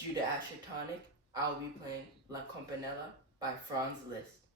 Due to Asher Tonic, I'll be playing La Campanella by Franz Liszt.